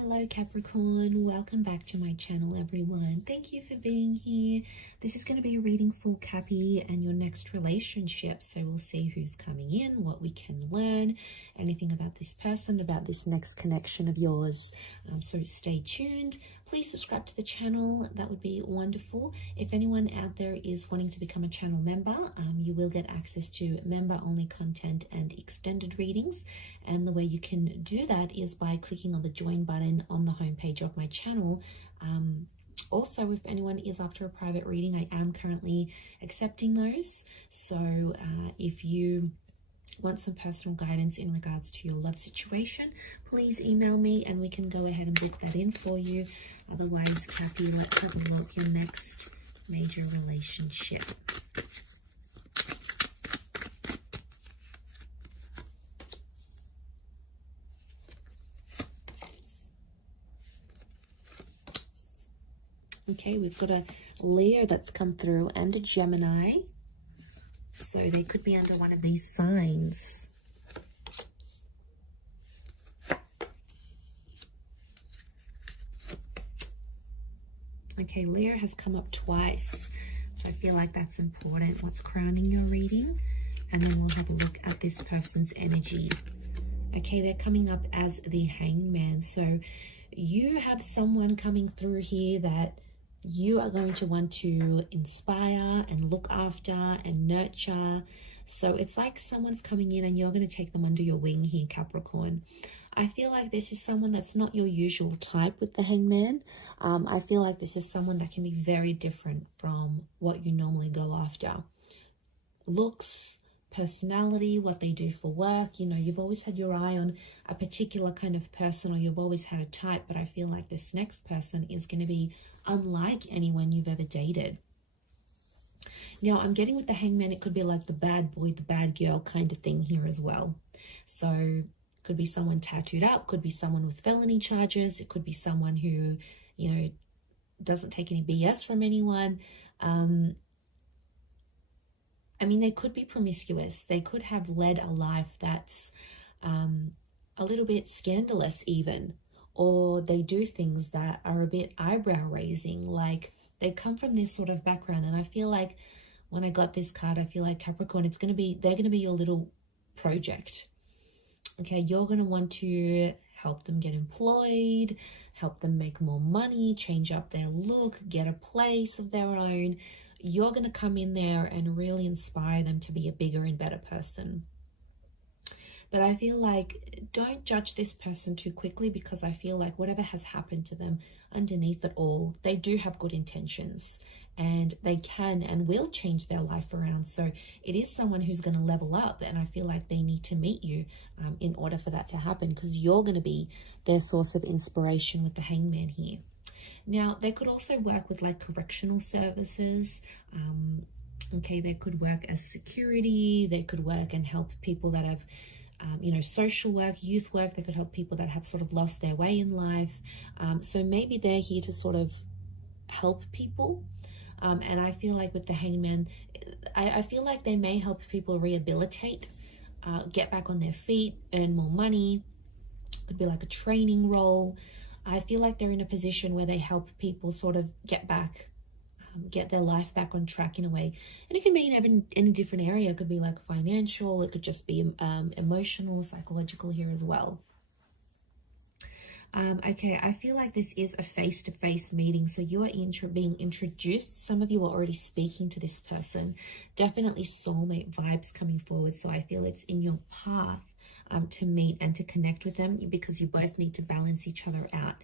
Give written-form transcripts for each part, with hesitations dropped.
Hello Capricorn, welcome back to my channel everyone. Thank you for being here. This is going to be a reading for Cappy and your next relationship. So we'll see who's coming in, what we can learn, anything about this person, about this next connection of yours. So stay tuned. Please subscribe to the channel. That would be wonderful. If anyone out there is wanting to become a channel member, you will get access to member-only content and extended readings. And the way you can do that is by clicking on the join button on the homepage of my channel. Also, if anyone is after a private reading, I am currently accepting those. So if you want some personal guidance in regards to your love situation, please email me and we can go ahead and book that in for you. Otherwise, Cappy, let's have a look. Your next major relationship. Okay, we've got a Leo that's come through and a Gemini. So they could be under one of these signs. Okay, Leo has come up twice. So I feel like that's important. What's crowning your reading? And then we'll have a look at this person's energy. Okay, they're coming up as the Hangman. So you have someone coming through here that you are going to want to inspire and look after and nurture. So it's like someone's coming in and you're going to take them under your wing here, Capricorn. I feel like this is someone that's not your usual type with the Hangman. I feel like this is someone that can be very different from what you normally go after. Looks, personality, what they do for work. You know, you've always had your eye on a particular kind of person, or you've always had a type, but I feel like this next person is going to be unlike anyone you've ever dated. Now, I'm getting with the Hangman, it could be like the bad boy, the bad girl kind of thing here as well. So could be someone tattooed up, could be someone with felony charges, it could be someone who, you know, doesn't take any BS from anyone. I mean, they could be promiscuous. They could have led a life that's a little bit scandalous even. Or they do things that are a bit eyebrow raising, like they come from this sort of background. And I feel like when I got this card, I feel like Capricorn, they're going to be your little project. Okay, you're going to want to help them get employed, help them make more money, change up their look, get a place of their own. You're going to come in there and really inspire them to be a bigger and better person. But I feel like don't judge this person too quickly, because I feel like whatever has happened to them, underneath it all, they do have good intentions and they can and will change their life around. So it is someone who's going to level up, and I feel like they need to meet you in order for that to happen, because you're going to be their source of inspiration with the Hangman here. Now, they could also work with like correctional services. Okay, they could work as security. They could work and help people that have you know, social work, youth work. They could help people that have sort of lost their way in life. So maybe they're here to sort of help people. And I feel like with the Hangman, I feel like they may help people rehabilitate, get back on their feet, earn more money. Could be like a training role. I feel like they're in a position where they help people sort of get back, get their life back on track in a way. And it can be in any different area. It could be like financial, it could just be emotional, psychological here as well. Okay, I feel like this is a face-to-face meeting. So you are being introduced. Some of you are already speaking to this person. Definitely soulmate vibes coming forward. So I feel it's in your path to meet and to connect with them, because you both need to balance each other out.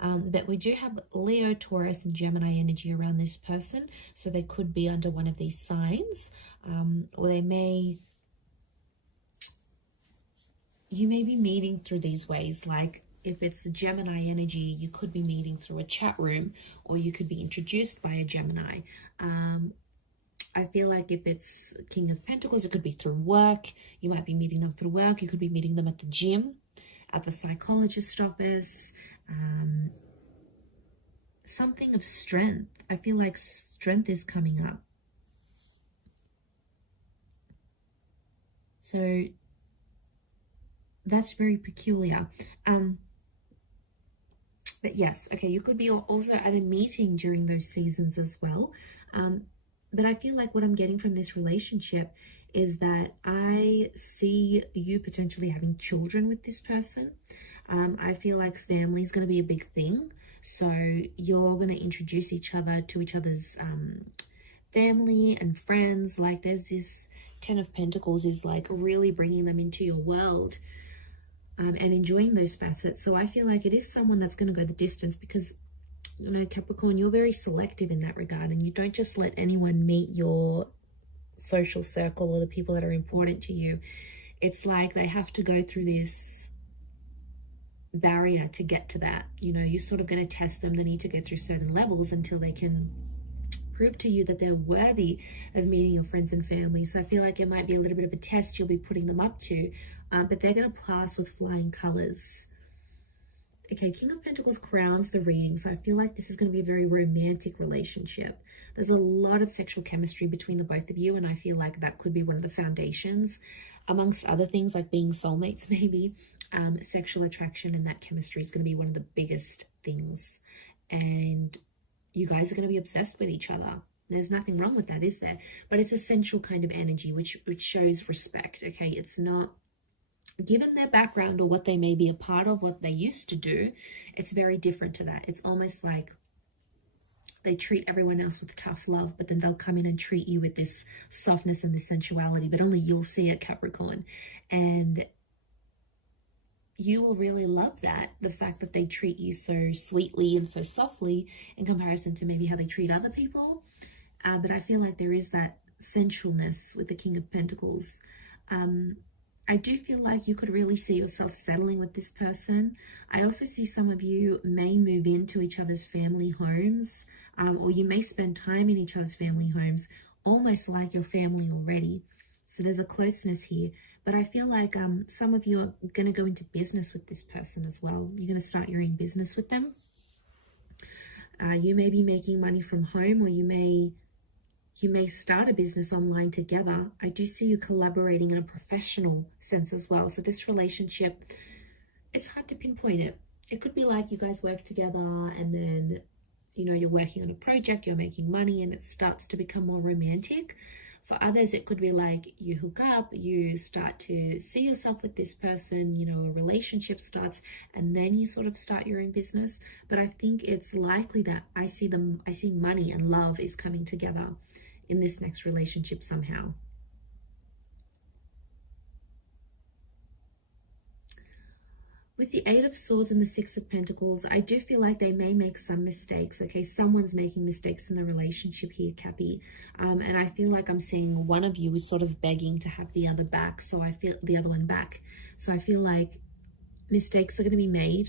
But we do have Leo, Taurus, and Gemini energy around this person. So they could be under one of these signs, or you may be meeting through these ways. Like if it's a Gemini energy, you could be meeting through a chat room, or you could be introduced by a Gemini. I feel like if it's King of Pentacles, it could be through work. You might be meeting them through work. You could be meeting them at the gym, at the psychologist office. Something of strength. I feel like strength is coming up. So that's very peculiar. But yes, okay, you could be also at a meeting during those seasons as well. But I feel like what I'm getting from this relationship is that I see you potentially having children with this person. I feel like family is going to be a big thing. So you're going to introduce each other to each other's family and friends. Like there's this 10 of Pentacles is like really bringing them into your world. And enjoying those facets. So I feel like it is someone that's going to go the distance because, you know, Capricorn, you're very selective in that regard, and you don't just let anyone meet your social circle or the people that are important to you. It's like they have to go through this barrier to get to that. You know, you're sort of going to test them. They need to go through certain levels until they can prove to you that they're worthy of meeting your friends and family. So I feel like it might be a little bit of a test you'll be putting them up to, but they're going to pass with flying colors. Okay, King of Pentacles crowns the reading. So I feel like this is going to be a very romantic relationship. There's a lot of sexual chemistry between the both of you, and I feel like that could be one of the foundations, amongst other things like being soulmates maybe. Sexual attraction and that chemistry is going to be one of the biggest things. And you guys are going to be obsessed with each other. There's nothing wrong with that, is there? But it's a sensual kind of energy, which shows respect, okay? It's not, given their background or what they may be a part of, what they used to do, it's very different to that. It's almost like they treat everyone else with tough love, but then they'll come in and treat you with this softness and this sensuality, but only you'll see it, Capricorn. And you will really love that, the fact that they treat you so sweetly and so softly in comparison to maybe how they treat other people. But I feel like there is that sensualness with the King of Pentacles. I do feel like you could really see yourself settling with this person. I also see some of you may move into each other's family homes, or you may spend time in each other's family homes, almost like your family already. So there's a closeness here. But I feel like some of you are going to go into business with this person as well. You're going to start your own business with them. You may be making money from home, or you may start a business online together. I do see you collaborating in a professional sense as well. So this relationship, it's hard to pinpoint it. It could be like you guys work together and then, you know, you're working on a project, you're making money, and it starts to become more romantic. For others, it could be like you hook up, you start to see yourself with this person, you know, a relationship starts, and then you sort of start your own business. But I think it's likely that I see money and love is coming together in this next relationship somehow. With the Eight of Swords and the Six of Pentacles, I do feel like they may make some mistakes. Okay, someone's making mistakes in the relationship here, Cappy. And I feel like I'm seeing one of you is sort of begging to have the other back. So I feel the other one back. So I feel like mistakes are going to be made.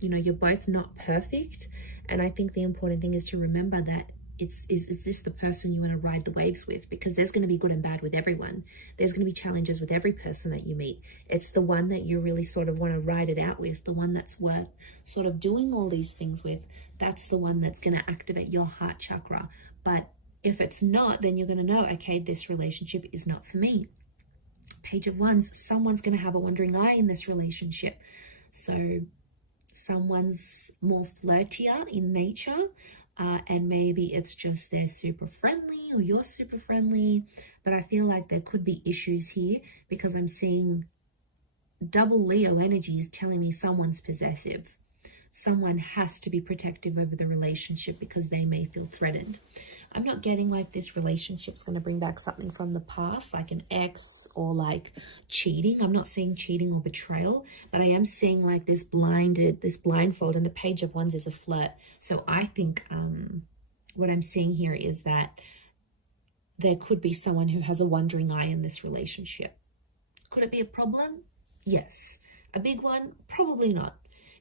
You know, you're both not perfect. And I think the important thing is to remember that is this the person you want to ride the waves with? Because there's going to be good and bad with everyone. There's going to be challenges with every person that you meet. It's the one that you really sort of want to ride it out with, the one that's worth sort of doing all these things with. That's the one that's going to activate your heart chakra. But if it's not, then you're going to know, okay, this relationship is not for me. Page of Wands, someone's going to have a wandering eye in this relationship. So someone's more flirtier in nature. And maybe it's just they're super friendly or you're super friendly. But I feel like there could be issues here because I'm seeing double Leo energies telling me someone's possessive. Someone has to be protective over the relationship because they may feel threatened. I'm not getting like this relationship's going to bring back something from the past, like an ex or like cheating. I'm not seeing cheating or betrayal, but I am seeing like this blindfold, and the Page of Wands is a flirt. So I think what I'm seeing here is that there could be someone who has a wandering eye in this relationship. Could it be a problem? Yes. A big one? Probably not.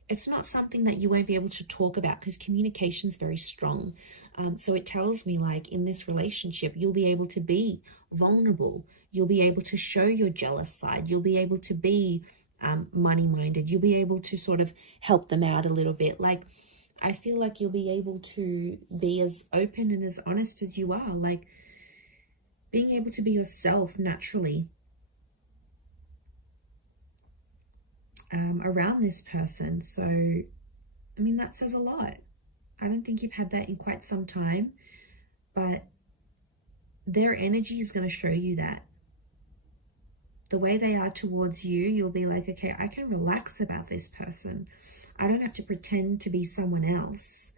It's not something that you won't be able to talk about because communication is very strong. So it tells me like in this relationship, you'll be able to be vulnerable. You'll be able to show your jealous side. You'll be able to be money-minded. You'll be able to sort of help them out a little bit. Like, I feel like you'll be able to be as open and as honest as you are. Like, being able to be yourself naturally around this person. So I mean, that says a lot. I don't think you've had that in quite some time, but their energy is going to show you that. The way they are towards you, you'll be like, okay, I can relax about this person. I don't have to pretend to be someone else.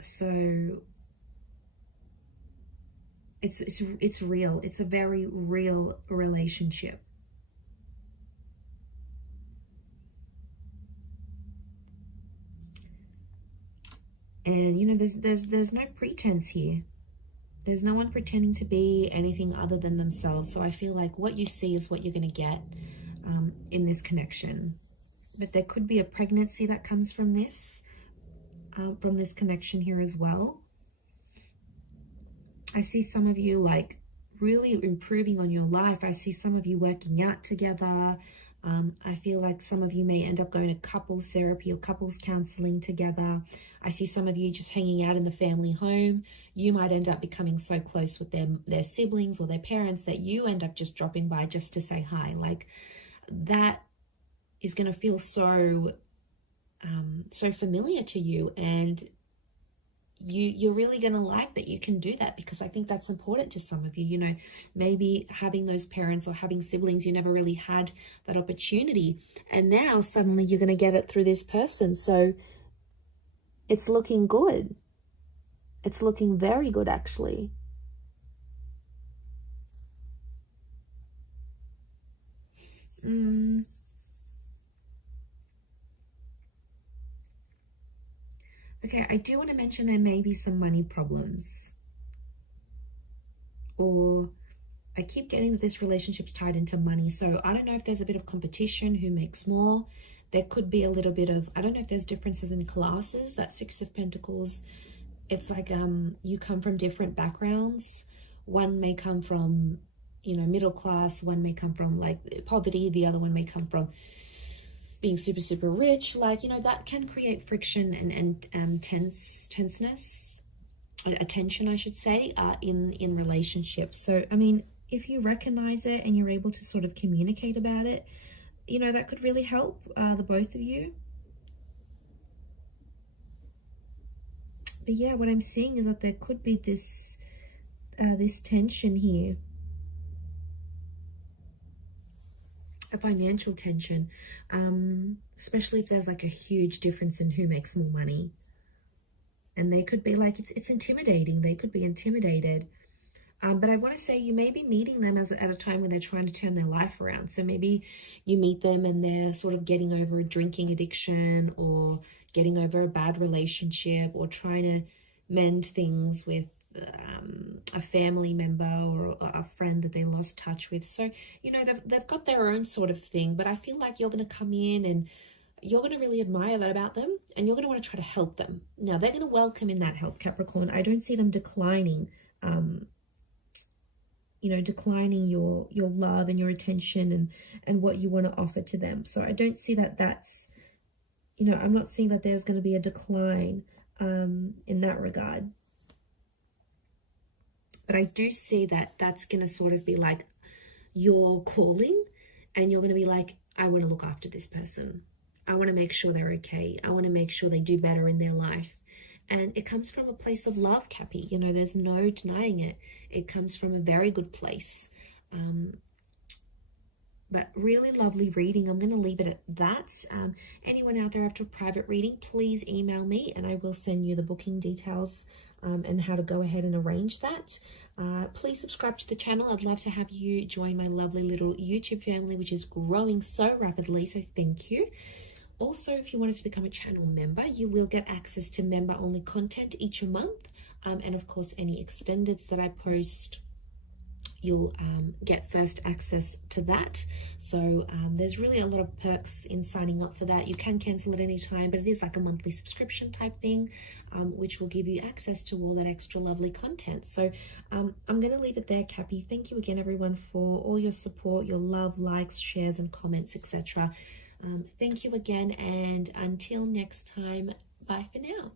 So it's real. It's a very real relationship. And, you know, there's no pretense here. There's no one pretending to be anything other than themselves. So I feel like what you see is what you're going to get in this connection. But there could be a pregnancy that comes from this connection here as well. I see some of you like really improving on your life. I see some of you working out together. I feel like some of you may end up going to couples therapy or couples counseling together. I see some of you just hanging out in the family home. You might end up becoming so close with their siblings or their parents that you end up just dropping by just to say hi. Like, that is going to feel so familiar to you, and you're really going to like that you can do that, because I think that's important to some of you. You know, maybe having those parents or having siblings, you never really had that opportunity, and now suddenly you're going to get it through this person. So it's looking good. It's looking very good, actually. Okay, I do want to mention there may be some money problems. Or I keep getting that this relationship's tied into money. So I don't know if there's a bit of competition, who makes more. There could be a little bit of, I don't know if there's differences in classes. That Six of Pentacles, it's like you come from different backgrounds. One may come from, you know, middle class. One may come from like poverty. The other one may come from being super, super rich. Like, you know, that can create friction and tenseness, attention, I should say, in relationships. So, I mean, if you recognize it and you're able to sort of communicate about it, you know, that could really help the both of you. But yeah, what I'm seeing is that there could be this tension here. A financial tension, especially if there's like a huge difference in who makes more money. And they could be like, it's intimidating. They could be intimidated. But I want to say you may be meeting them at a time when they're trying to turn their life around. So maybe you meet them and they're sort of getting over a drinking addiction, or getting over a bad relationship, or trying to mend things with a family member or a friend that they lost touch with. So, you know, they've got their own sort of thing, but I feel like you're going to come in and you're going to really admire that about them, and you're going to want to try to help them. Now, they're going to welcome in that help, Capricorn. I don't see them declining, you know, declining your love and your attention and what you want to offer to them. So I don't see that that's, you know, I'm not seeing that there's going to be a decline in that regard. But I do see that that's going to sort of be like your calling, and you're going to be like, I want to look after this person. I want to make sure they're okay. I want to make sure they do better in their life. And it comes from a place of love, Cappy. You know, there's no denying it. It comes from a very good place. But really lovely reading. I'm going to leave it at that. Anyone out there after a private reading, please email me and I will send you the booking details and how to go ahead and arrange that. Please subscribe to the channel. I'd love to have you join my lovely little YouTube family, which is growing so rapidly. So thank you. Also, if you wanted to become a channel member, you will get access to member-only content each month. And of course, any extendeds that I post, you'll get first access to that. So there's really a lot of perks in signing up for that. You can cancel at any time, but it is like a monthly subscription type thing, which will give you access to all that extra lovely content. So I'm going to leave it there, Cappy. Thank you again, everyone, for all your support, your love, likes, shares, and comments, etc. Thank you again, and until next time, bye for now.